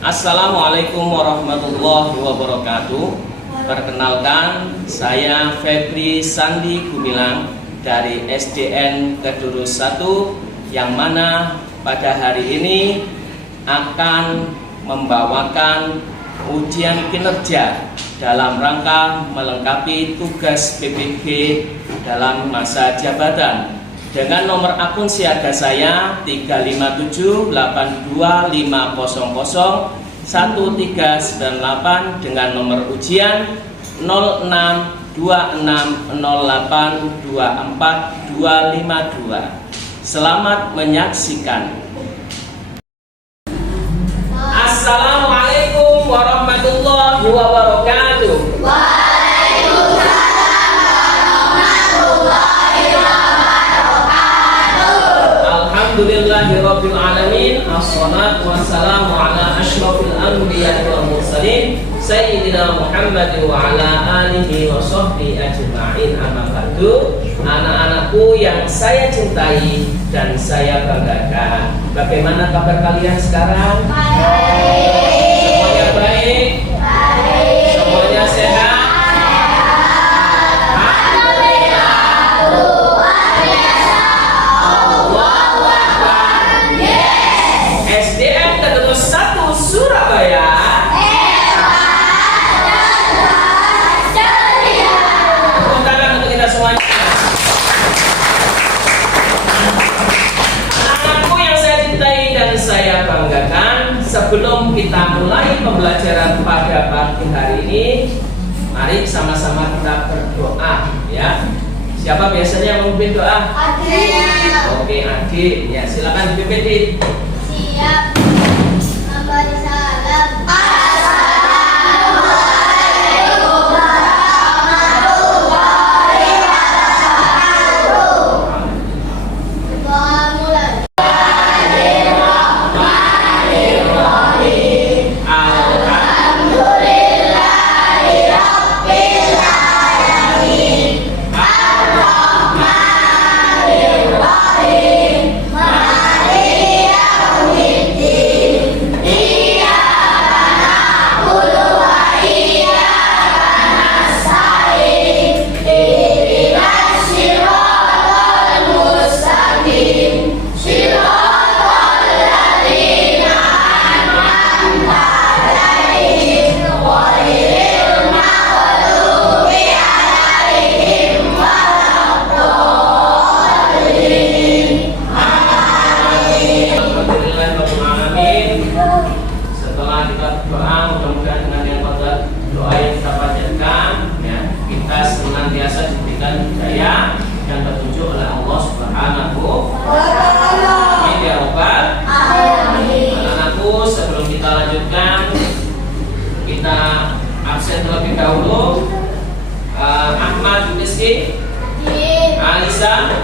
Assalamualaikum warahmatullahi wabarakatuh. Perkenalkan, saya Febri Sandi Gumilang dari SDN Kedurus 1, yang mana pada hari ini akan membawakan ujian kinerja dalam rangka melengkapi tugas PPG dalam masa jabatan dengan nomor akun siaga saya 35782500138 dengan nomor ujian 0626082452. Selamat menyaksikan. Assalamualaikum warahmatullahi wabarakatuh. Alhamdulillahirabbil alamin, assalatu wassalamu ala asyrafil anbiya'i wal mursalin sayyidina Muhammadin wa ala alihi wa sahbihi ajma'in. Amma ba'du. Anak-anakku yang saya cintai dan saya banggakan, bagaimana kabar kalian sekarang? Baik. Semuanya baik? Baik. Semuanya sehat? SDN Kedurus 1 Surabaya. Tepuk tangan untuk kita semuanya. Anak-anakku yang saya cintai dan saya banggakan, sebelum kita mulai pembelajaran pada pagi hari ini, mari sama-sama kita berdoa, ya. Siapa biasanya yang memimpin doa? Adik. Oke, adik. Ya, silakan dipimpin. Siap. Memberi salam. Assalamualaikum warahmatullahi wabarakatuh. Mulai. Alhamdulillahirabbil alamin. Ar-Rahmanir-Rahim. Maliki yaumiddin. Iyyaka na'budu wa iyyaka nasta'in. Ihdinas siratal mustaqim. Siratal ladzina an'amta 'alaihim ghairil maghdubi 'alaihim waladdallin. Amin. Setelah kita berdoa, mudah-mudahan dengan yang pada doa yang kita panjatkan, ya, kita senantiasa diberikan hidayah dan petunjuk oleh Allah Subhanahu wa ta'ala. Amin ya rabbal alamin. Anak-anakku, sebelum kita lanjutkan, kita absen terlebih dahulu. Ahmad Rizky, Alisa,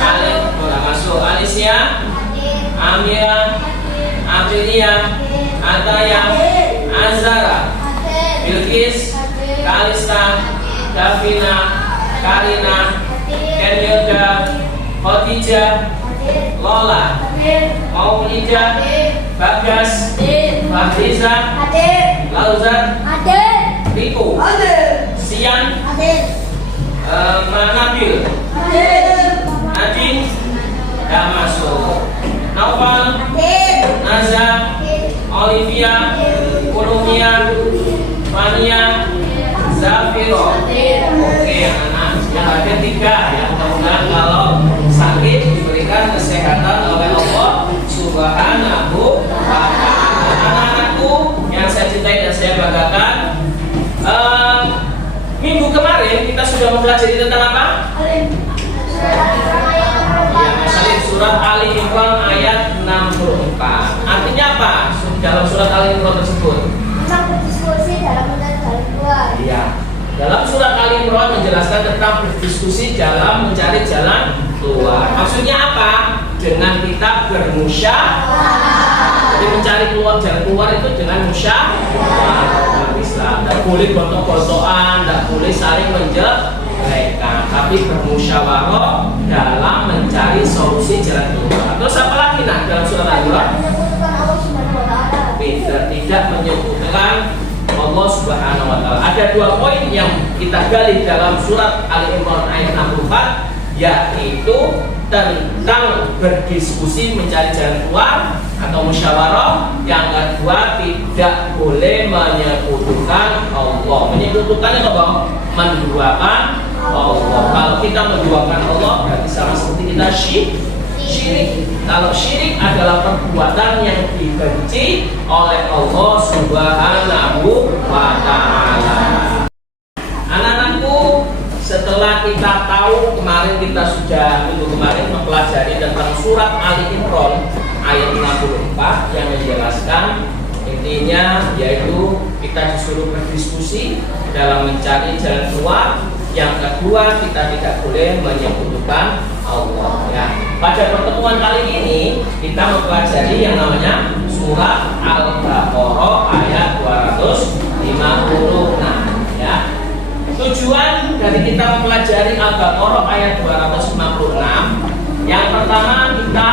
Alif, udah masuk. Alicia, Amira, Aprilia, Ataya, Azara, Bilkis, Kalista, Davina, Karina, Kenyoda, Khadijah, Lola, Maulida, Bagas, Fahriza, Lauzat, Riko, Sian, Manabil, Nadine, gak masuk. Naufal, Naza, Olivia, Kulumia, Fania, Zafiro. Oke anak, yang ada 3 ya. Mudah-mudahan kalau sakit diberikan kesehatan oleh Allah Subhanahu wa ta'ala. Anak-anakku yang saya cintai dan saya banggakan, minggu kemarin kita sudah mempelajari tentang apa? Ya, masalah surat Ali Imran ayat 64. Artinya apa dalam surat Ali Imran tersebut? Tentang berdiskusi dalam mencari jalan keluar. Iya. Dalam surat Ali Imran menjelaskan tentang berdiskusi dalam mencari jalan keluar. Maksudnya apa? Dengan kita bermusyawarah. Jadi mencari jalan keluar itu dengan musyawarah. Tidak boleh gontok-gontokan, tidak boleh saling menjelekkan, tapi bermusyawarah dalam mencari solusi jalan keluar. Terus apa lagi dalam surat Al-Imran? wa ta'ala. Ada 2 poin yang kita gali dalam surat Ali Imran ayat 64, yaitu tentang berdiskusi mencari jalan keluar atau musyawarah. Yang kedua, tidak boleh menyekutukan Allah. Menyekutukannya apa? Menduakan Allah. Kalau kita menduakan Allah berarti sama seperti kita syirik. Kalau syirik adalah perbuatan yang dibenci oleh Allah Subhanahu wa ta'ala. Anak-anakku, setelah kita tahu kemarin kita sudah minggu kemarin mempelajari tentang surat Ali Imran ayat 54 yang menjelaskan intinya yaitu kita disuruh berdiskusi dalam mencari jalan keluar. Yang kedua, kita tidak boleh menyekutukan Allah ya. Pada pertemuan kali ini kita mempelajari yang namanya surat Al-Baqarah ayat 256 ya. Tujuan dari kita mempelajari Al-Baqarah ayat 256, yang pertama kita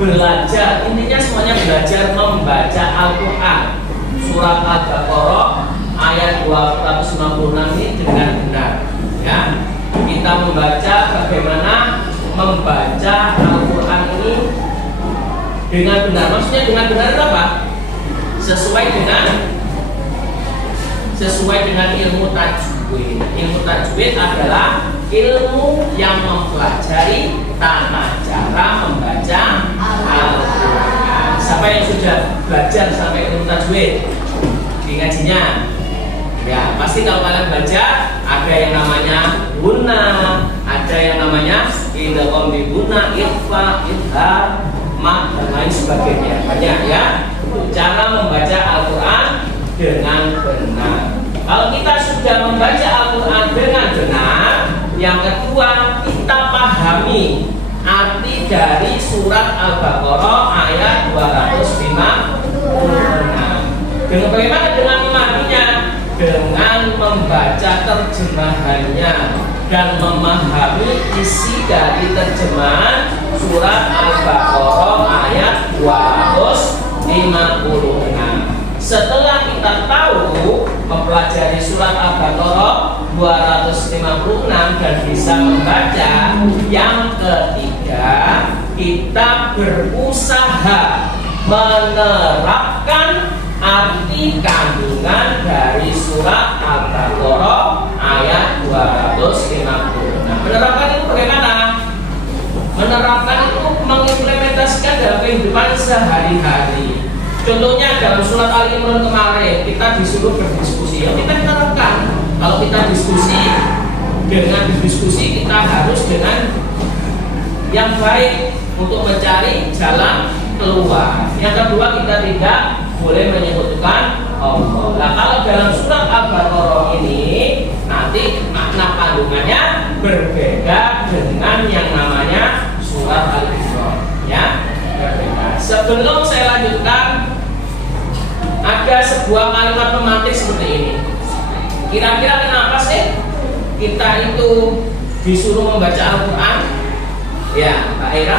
belajar, intinya semuanya belajar membaca Al-Quran. Surat Al-Baqarah ayat 256 ini dengan benar ya. Kita membaca bagaimana membaca Al-Quran ini dengan benar. Maksudnya dengan benar itu apa? Sesuai dengan ilmu tajwid. Ilmu tajwid adalah ilmu yang mempelajari tata cara membaca Al-Quran. Siapa yang sudah belajar sampai ilmu tajwid di ngajinya? Ya, pasti kalau kalian baca ada yang namanya guna, ada yang namanya idgham bi guna, ikhfa, idhar, mak dan lain sebagainya. Banyak ya. Cara membaca Al-Quran dengan benar. Kalau kita sudah membaca Al-Quran dengan benar, yang kedua kita pahami arti dari surat Al-Baqarah ayat 256. Dengan bagaimana dengan memahaminya? Dengan membaca terjemahannya dan memahami isi dari terjemahan surat Al-Baqarah ayat 256. Setelah kita tahu mempelajari surat Al-Baqarah 256 dan bisa membaca, yang ketiga kita berusaha menerapkan arti kandungan dari surat Al-Baqarah ayat 256. Menerapkan itu bagaimana? Menerapkan itu mengimplementasikan dalam kehidupan sehari-hari. Contohnya dalam surat Ali Imran kemarin kita disuruh berdiskusi. Ya, kita terapkan. Kalau kita diskusi, dengan berdiskusi kita harus dengan yang baik untuk mencari jalan keluar. Yang kedua, kita tidak boleh menyekutukan Allah. Nah, kalau dalam surat Al-Baqarah ini nanti makna kandungannya berbeda dengan yang namanya surat Al-Imran ya. Berbeda. Sebelum saya lanjutkan, ada sebuah kalimat pemantik seperti ini. Kira-kira kenapa sih kita itu disuruh membaca Al-Quran? Ya, Pak Ira?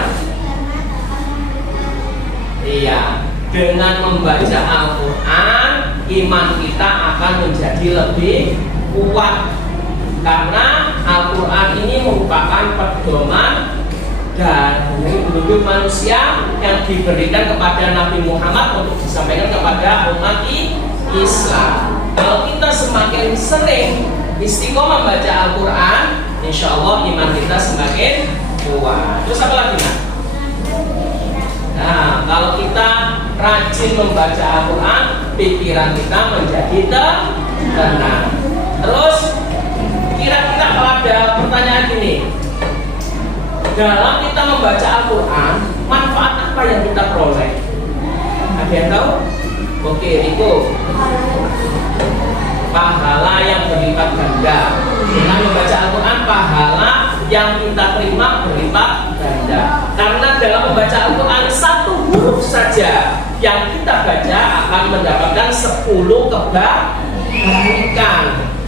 Iya, dengan membaca Al-Quran iman kita akan menjadi lebih kuat. Karena Al-Quran ini merupakan pedoman dan bumi manusia yang diberikan kepada Nabi Muhammad untuk disampaikan kepada umat Islam. Kalau kita semakin sering istiqomah membaca Al-Quran, insya Allah iman kita semakin kuat. Terus apa lagi nak? Nah, kalau kita rajin membaca Al-Quran, pikiran kita menjadi tenang. Terus kira-kira kalau ada pertanyaan gini, dalam kita membaca Al-Quran, manfaat apa yang kita peroleh? Ada yang tahu? Oke, itu pahala yang berlipat ganda. Dengan membaca Al-Quran, pahala yang kita terima berlipat ganda. Karena dalam membaca Al-Quran, satu huruf saja yang kita baca akan mendapatkan 10 kebaikan.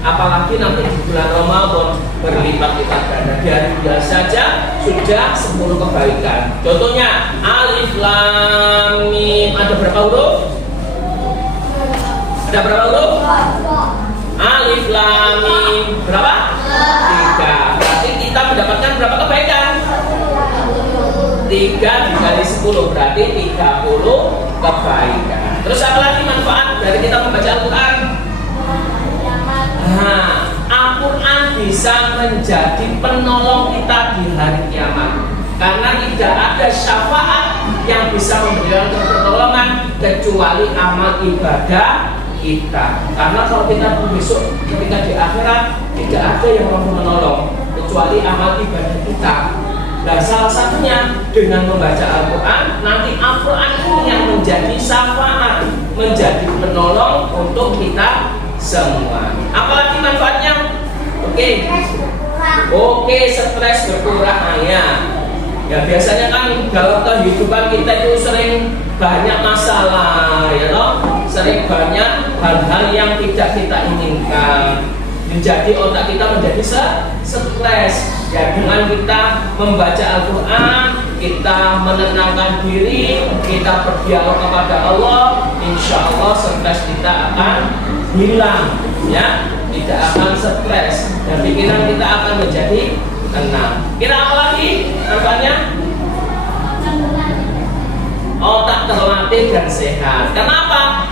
Apalagi nanti di bulan Ramadan berlipat-lipat ganda. Di hari biasa saja sudah 10 kebaikan. Contohnya Alif Lam Mim, ada berapa huruf? Ada berapa huruf? Alif lam mim berapa? 3. Berarti kita mendapatkan berapa kebaikan? 3 dikali 10 berarti 30 kebaikan. Terus apa lagi manfaat dari kita membaca Al-Quran? Nah, Al-Quran bisa menjadi penolong kita di hari kiamat. Karena tidak ada syafaat yang bisa memberikan pertolongan kecuali amal ibadah kita. Karena kalau kita besok ketika di akhirat tidak ada yang mampu menolong kecuali amal ibadah kita. Nah, salah satunya dengan membaca Al-Quran, nanti Al-Quran ini yang menjadi syafaat, menjadi penolong untuk kita semua. Apalagi manfaatnya? Oke, stres berkurang ya biasanya kan dalam kehidupan kita itu sering banyak masalah ya toh, sering banyak hal-hal yang tidak kita inginkan. Menjadi otak kita menjadi stres. Ya, dengan kita membaca Al-Quran, kita menenangkan diri, kita berdialog kepada Allah, insya Allah stres kita akan hilang, ya, tidak akan stres dan pikiran kita akan menjadi tenang. Kira apa lagi manfaatnya? Otak terlatih dan sehat. Kenapa?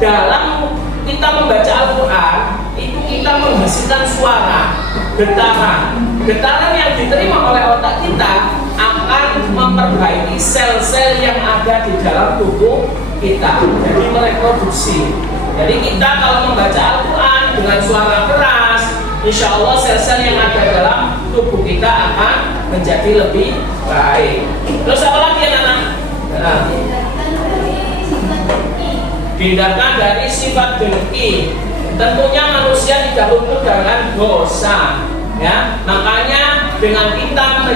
Dalam kita membaca Al-Quran itu kita menghasilkan suara getaran yang diterima oleh otak kita akan memperbaiki sel-sel yang ada di dalam tubuh kita, jadi mereproduksi. Jadi kita kalau membaca Al-Quran dengan suara keras, insya Allah sel-sel yang ada dalam tubuh kita akan menjadi lebih baik. Terus apa lagi anak-anak? Dihindarkan dari sifat dengki. Tentunya manusia tidak luput dengan dosa, ya. Makanya dengan kita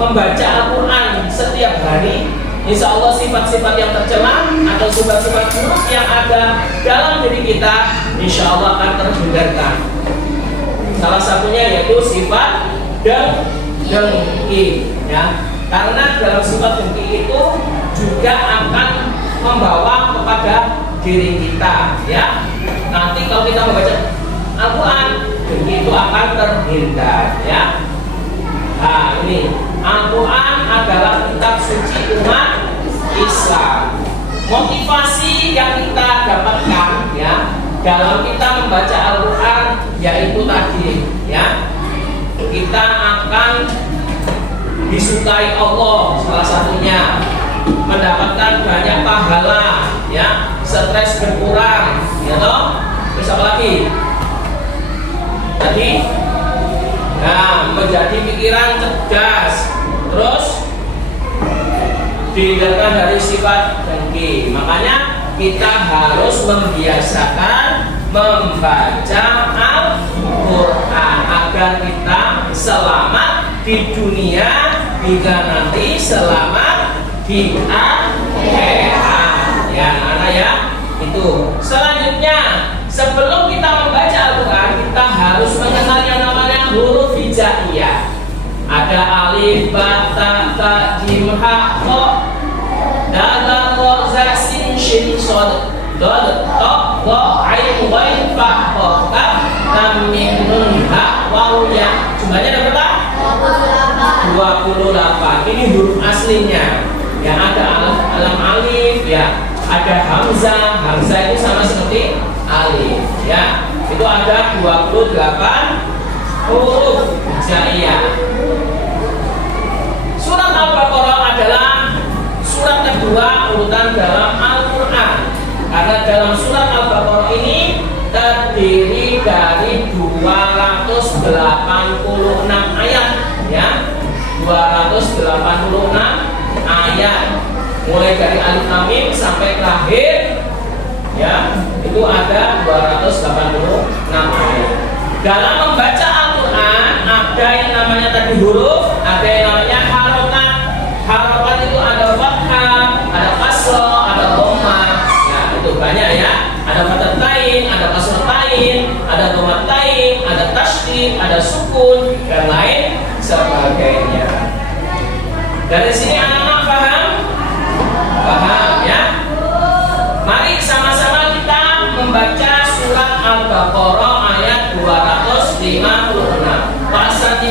membaca Al-Quran setiap hari, insya Allah sifat-sifat yang tercela atau sifat-sifat buruk yang ada dalam diri kita, insya Allah akan terhindarkan. Salah satunya yaitu sifat dengki, ya. Karena dalam sifat dengki itu juga akan membawa kepada diri kita, ya. Nanti kalau kita membaca Al-Quran, dengki itu akan terhindar, ya. Nah, ini Al-Quran adalah kitab suci umat Islam. Motivasi yang kita dapatkan, ya, dalam kita membaca Al-Quran yaitu tadi, ya, kita akan disukai Allah, salah satunya mendapatkan banyak pahala, ya, stres berkurang, ya toh. Terus apa lagi? Tadi, nah, menjadi pikiran cerdas, terus dihindarkan dari sifat dengki. Makanya kita harus membiasakan membaca Al-Quran agar kita selamat di dunia hingga nanti selamat di akhirat, ya anak ya. Itu selanjutnya, sebelum kita membaca Al-Quran kita harus mengenal yang namanya huruf hijaiyah. Ada alif, ba, ta, jim, ha, kha, dal, ra, za, sin, shin, shad, dal, ta, dha, ain, ghain, fa, kha, kaf, lam, mim, nun, ha, waw, ya. Jumlahnya ada berapa? 28. Ini huruf aslinya. Yang ada alam alif, ya, ada hamzah. Hamzah itu sama seperti alif, ya. Itu ada 28 huruf hijaiyah. Surat Al-Baqarah adalah surat kedua urutan dalam Al-Quran. Karena dalam surat Al-Baqarah ini terdiri dari 286 ayat, ya. 286 ayat, mulai dari alif lam mim sampai terakhir, ya, itu ada 286 ayat. Dalam membaca Al-Quran ada yang namanya tadi huruf, ada yang namanya harokat. Harokat itu ada fathah, ada kasroh, ada dhammah. Nah, itu banyak, ya. Ada fathahtain, ada kasrohtain, ada dhammatain, ada tasydid, ada sukun dan lain sebagainya. Dari sini anak-anak paham? Paham, ya? Mari sama-sama kita membaca surat Al-Baqarah.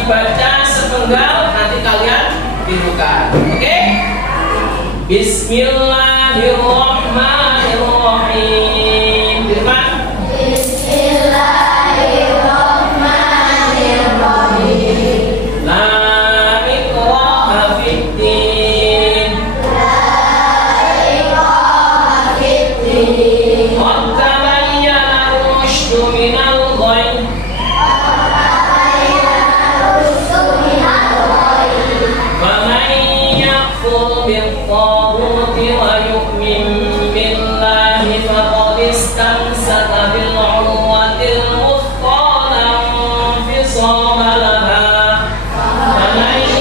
dibaca sepenggal, nanti kalian tirukan. Oke? Bismillahirrahmanirrahim. Firman. Bismillahirrahmanirrahim. La ikraha fiddin. Qad tabayyana ar-rusydu minal ghayy. Faman yakfur bit-taghuti wa yu'min billahi faqad istamsaka bil-'urwatil wuthqa la infisama laha. Faman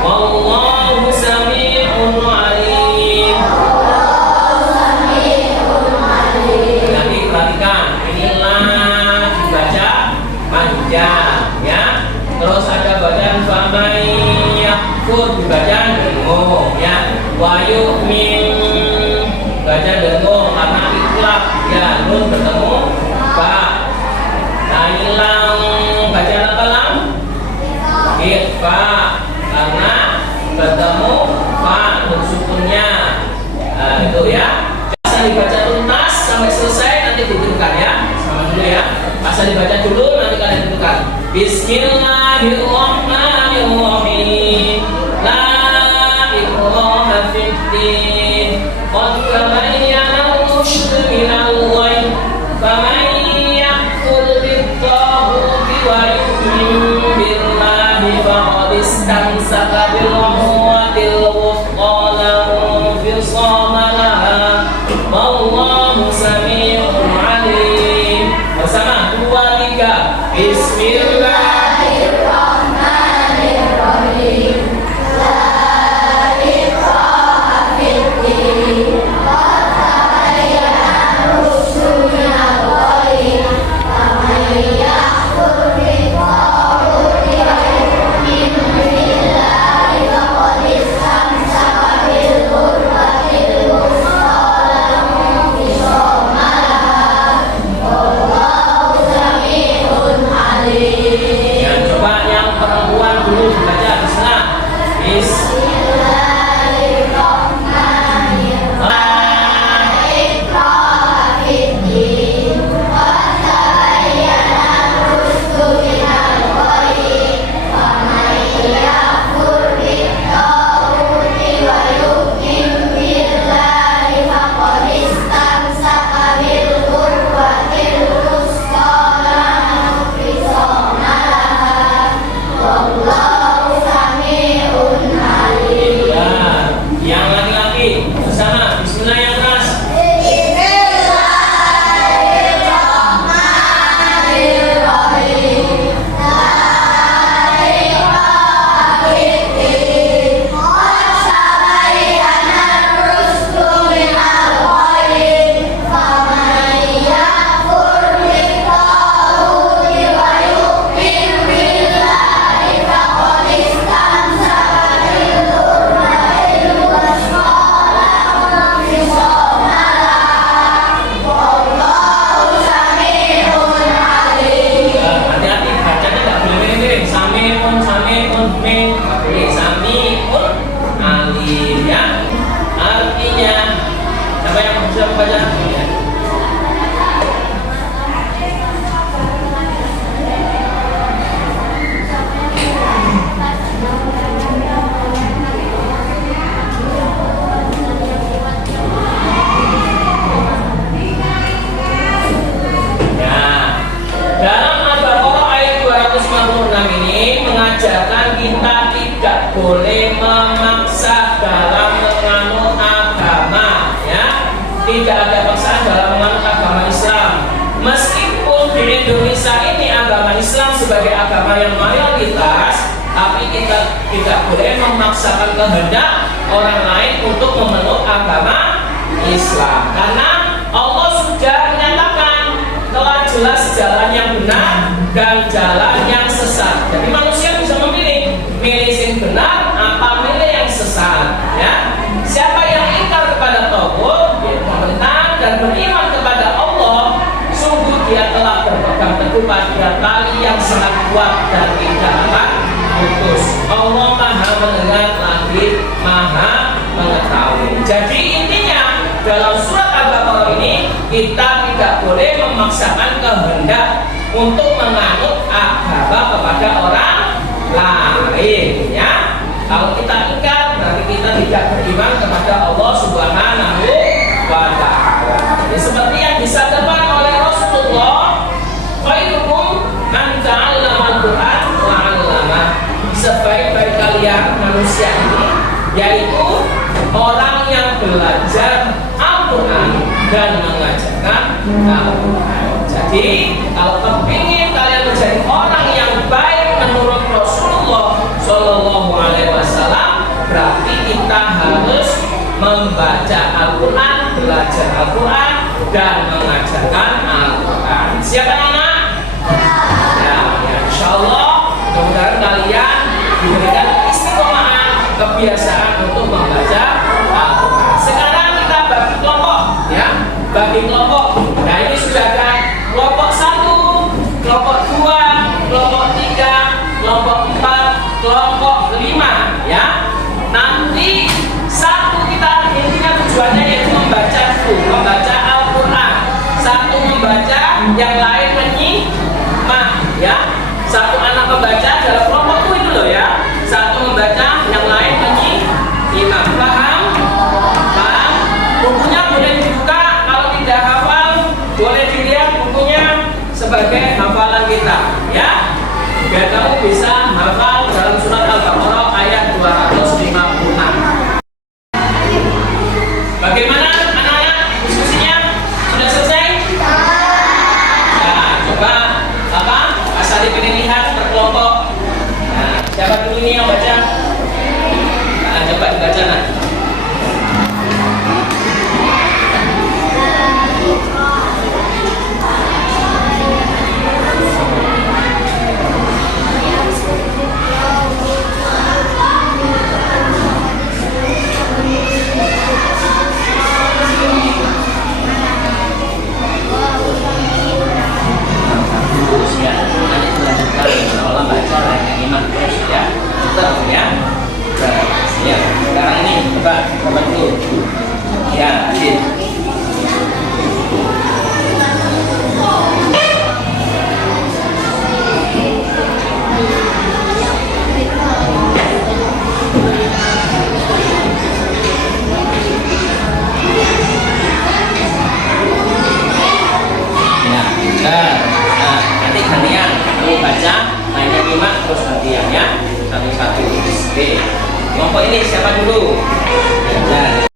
wallahu sami'un 'alim. Nanti perhatikan, inilah dibaca panjang ya. Terus ada badan faman yakfur dibaca dengung ya. Wa yu'min baca dengung karena ikhlas ya, nun bertemu ba. Nah hilang baca apa lam? Ikhfa karena bertemu fa nun sukunnya. Nah, itu ya. Asal dibaca tuntas sampai selesai, nanti ditentukan ya. Sama dulu ya. Asal dibaca dulu, nanti kalian tentukan. Bismillahirrahmanirrahim. La ikraha fiddin. Qad tabayyana ar-rusydu minal ghayy. Faman yakfur bit-taghuti wa yu'min billahi faqad istamsaka bil-'urwatil wuthqa la infisama laha. Wallahu sami'un 'alim. Bersama 2, 3. Bismillahirrahmanirrahim. Ya, coba yang perempuan dulu dibaca Bismillah. Yang laki-laki bersama Bismillah yang keras. Hati-hati bacanya nggak boleh mirip-mirip. Sami'un min. Boleh sami'un alim ya. Artinya siapa yang bisa membaca? Ya. Dalam Al-Baqarah ayat 256 ini mengajarkan kita tidak boleh memaksa dalam menganut agama ya. Tidak ada paksaan dalam menganut agama Islam. Meskipun di Indonesia ini agama Islam sebagai agama yang mayoritas, tapi kita tidak boleh memaksakan kehendak orang lain untuk memeluk agama Islam. Karena Allah sudah menyatakan telah jelas jalan yang benar dan jalan yang sesat. Jadi manusia bisa memilih, milih yang benar kuat dan tidak akan putus. Allah Maha mendengar lagi Maha mengetahui. Jadi intinya dalam surat Al-Baqarah ini kita tidak boleh memaksakan kehendak untuk menganut agama kepada orang lain, ya. Kalau kita ingkar berarti kita tidak beriman kepada Allah Subhanahu wa ta'ala. Jadi seperti yang disabdakan oleh Rasulullah, khairukum man ta'allama al-Qur'an wa 'allama. Sebaik-baik kalian manusia ini yaitu orang yang belajar Al-Quran dan mengajarkan Al-Quran. Jadi kalau kepingin kalian menjadi orang yang baik menurut Rasulullah Shallallahu Alaihi Wasallam, berarti kita harus membaca Al-Quran, belajar Al-Quran dan mengajarkan Al-Quran. Siapa anak? Ya, insya Allah mudah-mudahan kalian diberikan istiqomah kebiasaan untuk membaca Al-Quran. Sekarang kita bagi kelompok, ya, bagi kelompok. Nah ini sudah ada kelompok 1, kelompok 2, kelompok 3, kelompok 4, kelompok 5, ya. Nanti satu kita intinya tujuannya yaitu membaca Al-Quran. Satu membaca, yang lain menyimak, ya. Satu anak membaca dalam kelompokku itu loh, ya. Satu membaca, yang lain menyimak. Paham? Paham? Bukunya boleh dibuka. Kalau tidak hafal, boleh dilihat bukunya sebagai hafalan kita, ya. Biar kamu bisa hafal dalam surat Al-Baqarah ayat 256. Bagaimana anak-anak diskusinya? Sudah selesai? Nah, coba apa? Asal ingin lihat berkelompok. Nah, siapa dulu ini yang baca? Nah, coba dibaca nak. Coba dulu. Ya, Adit. Nanti gantian kamu baca, mainnya 5 terus gantian, ya. Satu-satu. Oke. Kelompok ini siapa dulu? Ya.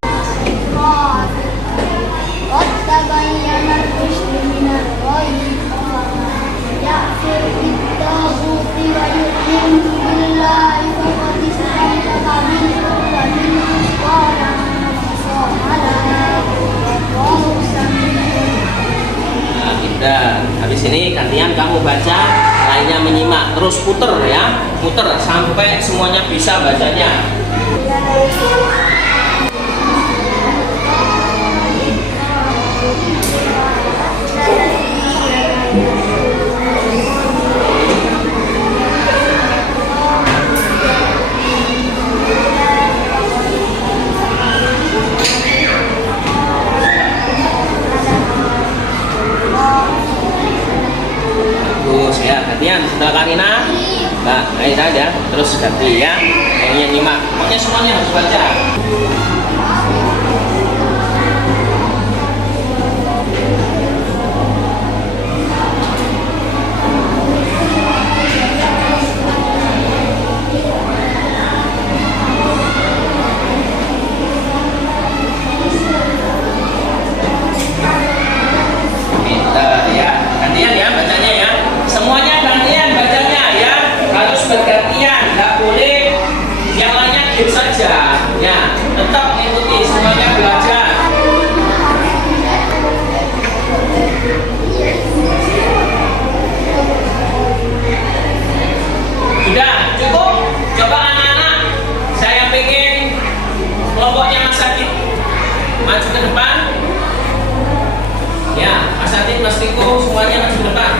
Habis ini gantian kamu baca, lainnya menyimak, terus puter, ya, puter sampai semuanya bisa bacanya. Gantian, setelah Karina, Mbak Aida, ya, terus ganti, ya, yang nyimak, pokoknya semuanya harus baca. Mas Riko, semuanya maju ke depan.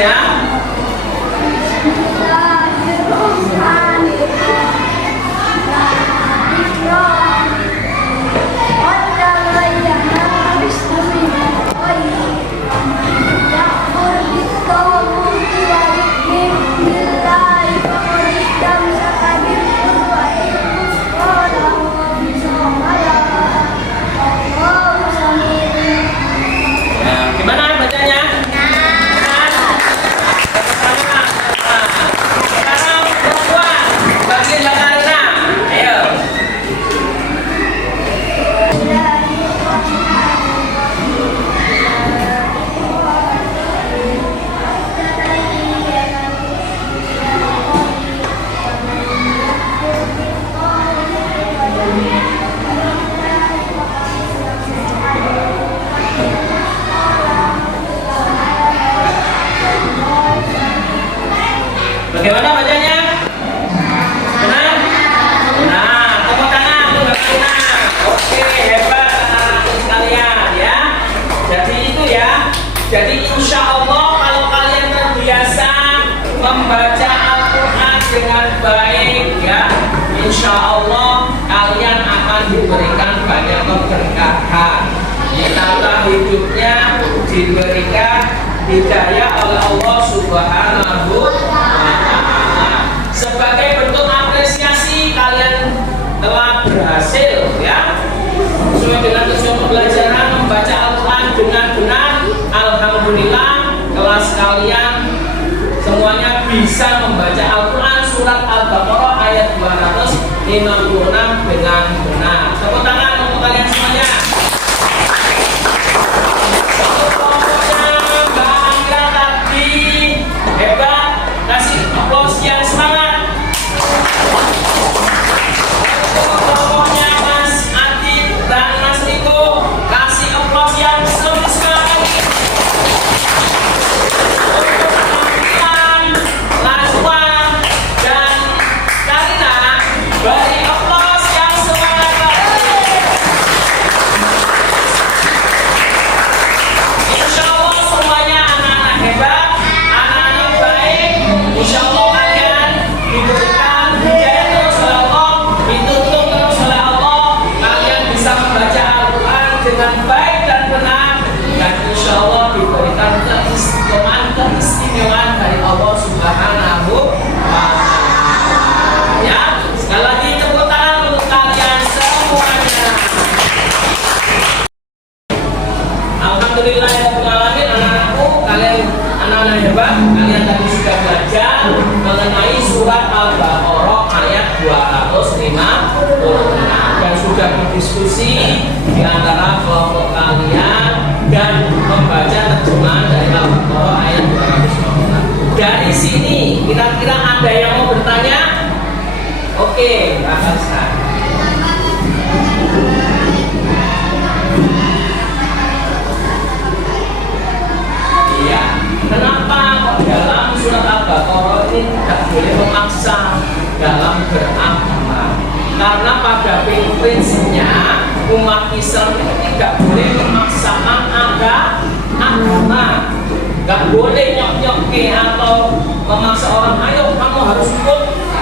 ya. Gimana bacanya? Sekarang perempuan bagian belakangnya, ayo. Bagaimana bacanya? Benar? Nah, tepuk tangan untuk Mbak Tina. Oke, hebat anak-anak sekalian ya. Jadi itu ya. Jadi insya Allah kalau kalian terbiasa membaca Al-Quran dengan baik ya, insya Allah kalian akan diberikan banyak keberkahan. Ditambah hidupnya diberikan hidayah oleh Allah Subhanahu wa Ta'ala. Sebagai bentuk apresiasi kalian telah berhasil ya, sesuai dengan tujuan pembelajaran membaca Al-Quran dengan benar. Alhamdulillah kelas kalian semuanya bisa membaca Al-Quran surat Al-Baqarah ayat 256 dengan benar. Tepuk tangan untuk kalian semuanya. Hebat, kasih aplaus yang semangat. Pokoknya Mas Adit dan Mas Riko kasih aplaus yang lebih semangat. Najwa dan Karina beri aplaus yang semangat. Insya Allah semuanya anak-anak hebat. Insya Allah kalian diberikan hidayah terus oleh Allah, dituntun terus oleh Allah, kalian bisa membaca Al-Quran dengan baik dan benar, dan insya Allah diberikan keistimewaan dari Allah Subhanahu wa Ta'ala. Ya, sekali lagi tepuk tangan untuk kalian semuanya. Alhamdulillah ya Rabbil Alamin, anak-anakku, kalian anak-anak hebat, kalian tadi sudah belajar mengenai surat Al-Baqarah ayat 256 dan sudah berdiskusi di antara kelompok kalian dan membaca terjemahan dari Al-Baqarah ayat 256. Dari sini kira-kira ada yang mau bertanya? Oke, Pak Ustaz. Iya. Kenapa kok dalam surat Al-Baqarah ini tidak boleh memaksa dalam beragama? Karena pada prinsipnya umat Islam itu tidak boleh memaksakan agama. Tidak boleh nyok-nyokke atau memaksa orang, ayo kamu harus ikut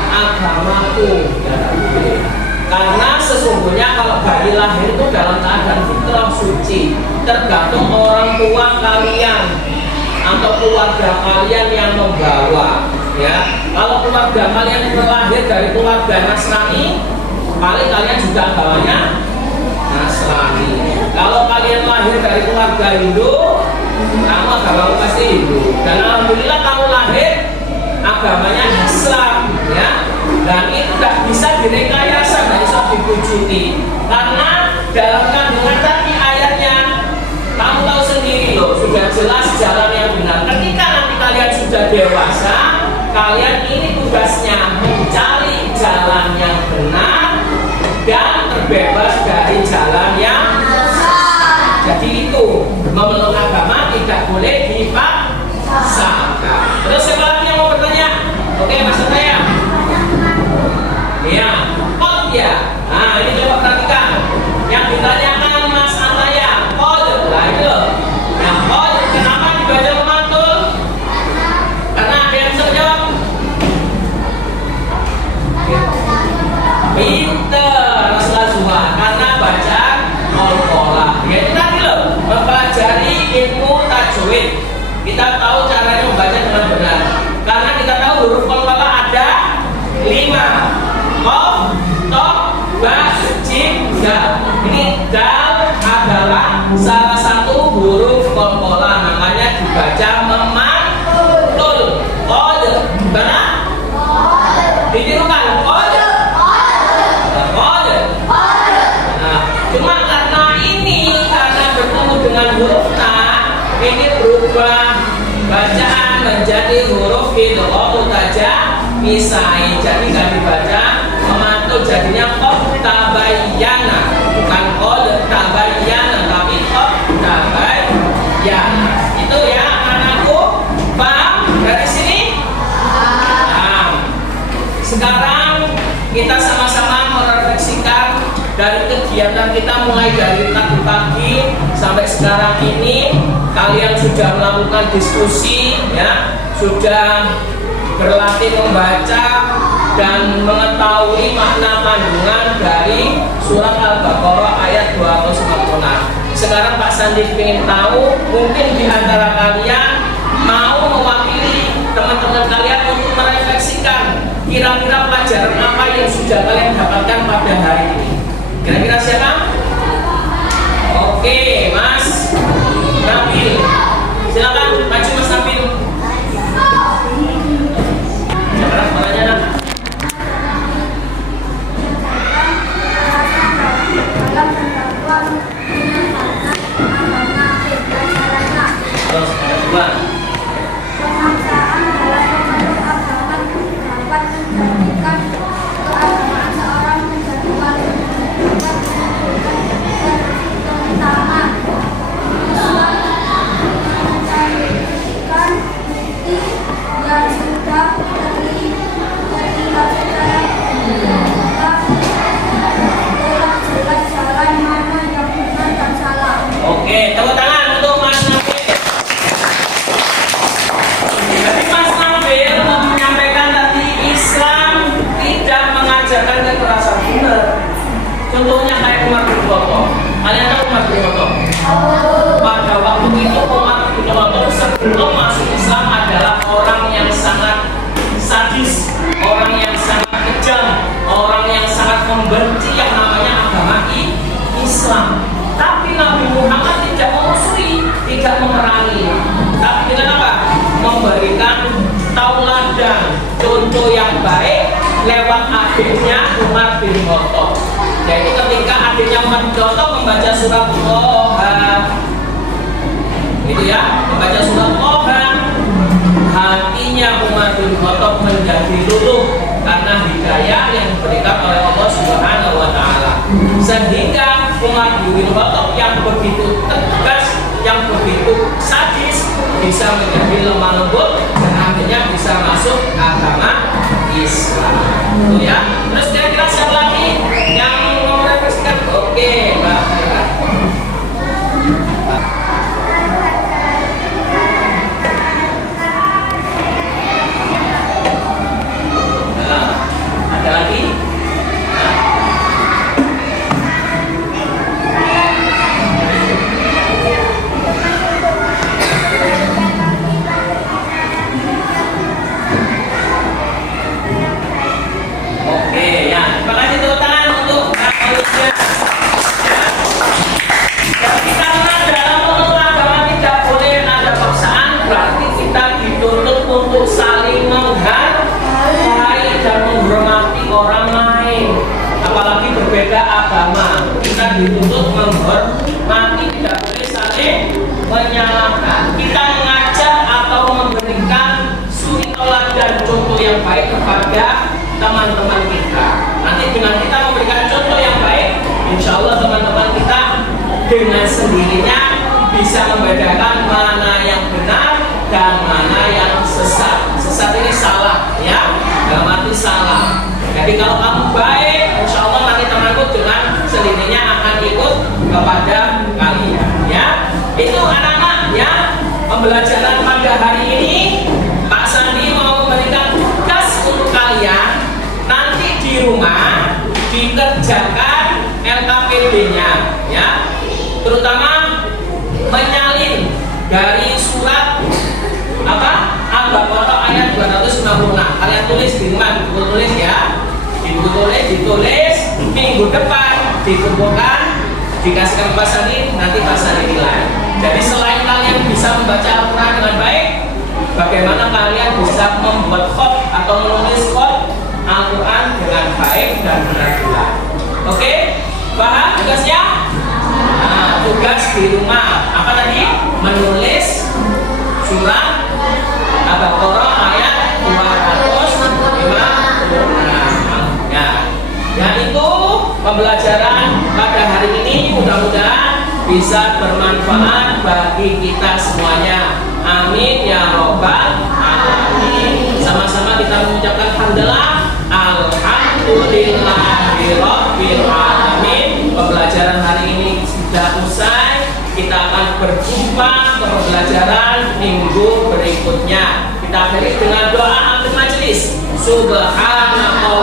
agamaku. Tidak boleh. Karena sesungguhnya kalau bayi lahir itu dalam keadaan fitrah suci, tergantung orang tua kalian atau keluarga kalian yang membawa ya. Kalau keluarga kalian terlahir dari keluarga Nasrani, paling kalian juga agamanya Nasrani. Kalau kalian lahir dari keluarga Hindu, kamu agamamu pasti Hindu. Dan alhamdulillah kamu lahir agamanya Islam ya. Dan itu tidak bisa direkayasa, tidak bisa dibujuki. Karena dalam kandungan tadi ayatnya kamu tahu sendiri loh, sudah jelas jalan yang benar. Ketika nanti kalian sudah dewasa, kalian ini tugasnya mencari jalan yang benar dan terbebas dari jalan yang salah. Jadi itu memeluk agama tidak boleh dipaksakan. Terus siapa lagi yang mau bertanya? Oke, Mas Ataya. Iya, oh ya. Nah ini coba perhatikan. Yang ditanyakan Mas Ataya, oh lah itu. Yang oh kenapa dibaca mantul? tajwid. Kita tahu caranya membaca dengan benar. Karena kita tahu huruf qalqalah ada 5. Qaf, ta, ba, jim, dal. Ini dal adalah salah satu huruf qalqalah, namanya dibaca mematul. Qad, benar? Ditirukan qad. Qad. Nah, cuma karena bertemu dengan huruf ta, ini berubah bacaan menjadi huruf idgham taja misai. Jadi nggak dibaca mematul, jadinya qad tabayyana, bukan qad tabayyana tapi qad tabayyana. Itu ya anak-anakku, paham dari sini? Paham. Sekarang kita sama-sama merefleksikan dari kegiatan kita mulai dari tadi pagi sampai sekarang ini. Kalian sudah melakukan diskusi, ya, sudah berlatih membaca dan mengetahui makna kandungan dari surat Al-Baqarah ayat 256. Sekarang Pak Sandi ingin tahu, mungkin di antara kalian mau mewakili teman-teman kalian untuk merefleksikan kira-kira pelajaran apa yang sudah kalian dapatkan pada hari ini. Kira-kira siapa? Oke, Mas Nabil. Silakan maju Mas Nabil. Siapa suaranya, Nak? Terus ada dua. Pemaksaan dalam membentuk agama dapat menjadikan keagamaan seorang menjadi wali terutama Islam mencarikan bukti yang sudah terlihat secara jelas jalan mana yang benar dan salah. Oke, tepuk tangan untuk Mas Nabil. Jadi Mas Nabil menyampaikan tadi Islam tidak mengajarkan kekerasan, benar. Contohnya kayak Umar bin Khattab. Kalian tahu Umar bin Khattab? Pada waktu itu Umar bin Khattab sebelum masuk Islam adalah orang yang sangat sadis, orang yang sangat kejam, orang yang sangat membenci yang namanya agama Islam. Tapi Nabi Muhammad tidak memusuhi, tidak memerangi. Tapi dengan apa? Memberikan tauladan, contoh yang baik lewat adiknya Umar bin Khattab. Yaitu ketika adiknya Umar bin Khattab membaca surat Toha, gitu ya, membaca surat Toha, hatinya Umar bin Khattab menjadi luluh karena hidayah yang diberikan oleh Allah Subhanahu wa Ta'ala. Sehingga Umar bin Khattab yang begitu tegas, yang begitu sadis, bisa menjadi lemah lembut dan akhirnya bisa masuk agama Islam. Itu ya. Terus kira-kira siapa lagi yang mau merefleksikan? Oke, Mbak. Nah, ada lagi? Oke, ya. Terima kasih tepuk tangan untuk Mbak Malusia. Jadi karena dalam menurut agama tidak boleh ada paksaan, berarti kita dituntut untuk saling menghargai dan menghormati orang lain. Apalagi berbeda agama, kita dituntut menghormati, tidak boleh saling menyalahkan. Kita mengajak atau memberikan suri teladan contoh yang baik kepada teman-teman kita. Nanti dengan kita memberikan contoh yang baik, insya Allah teman-teman kita dengan sendirinya bisa membedakan mana yang benar dan mana yang sesat. Sesat ini salah, ya, dalam arti salah. Jadi kalau kamu baik, insya Allah nanti temanku dengan sendirinya akan ikut kepada kalian, ya. Itu anak-anak, ya. Pembelajaran pada hari ini Pak Sandi mau memberikan tugas untuk kalian. Nanti di rumah dikerjakan LKPD-nya, ya, terutama menyalin dari tulis di rumah, di buku tulis ya. Di buku tulis ditulis minggu depan dikumpulkan, dikasihkan Pak Sani, nanti Pak Sani nilai. Jadi selain kalian bisa membaca Al-Quran dengan baik, bagaimana kalian bisa membuat khot atau menulis khot Al-Quran dengan baik dan benar pula. Oke, paham tugasnya? Nah, tugas di rumah apa tadi? Menulis surat Al-Baqarah ayat 256. Ya itu pembelajaran pada hari ini mudah-mudahan bisa bermanfaat bagi kita semuanya. Amin ya robbal alamin. Sama-sama kita mengucapkan hamdalah alhamdulillahirabbil alamin. Pembelajaran hari ini sudah usai. Kita akan berjumpa ke pembelajaran minggu berikutnya. Kita akhiri dengan doa akhir majelis. Subhanallah.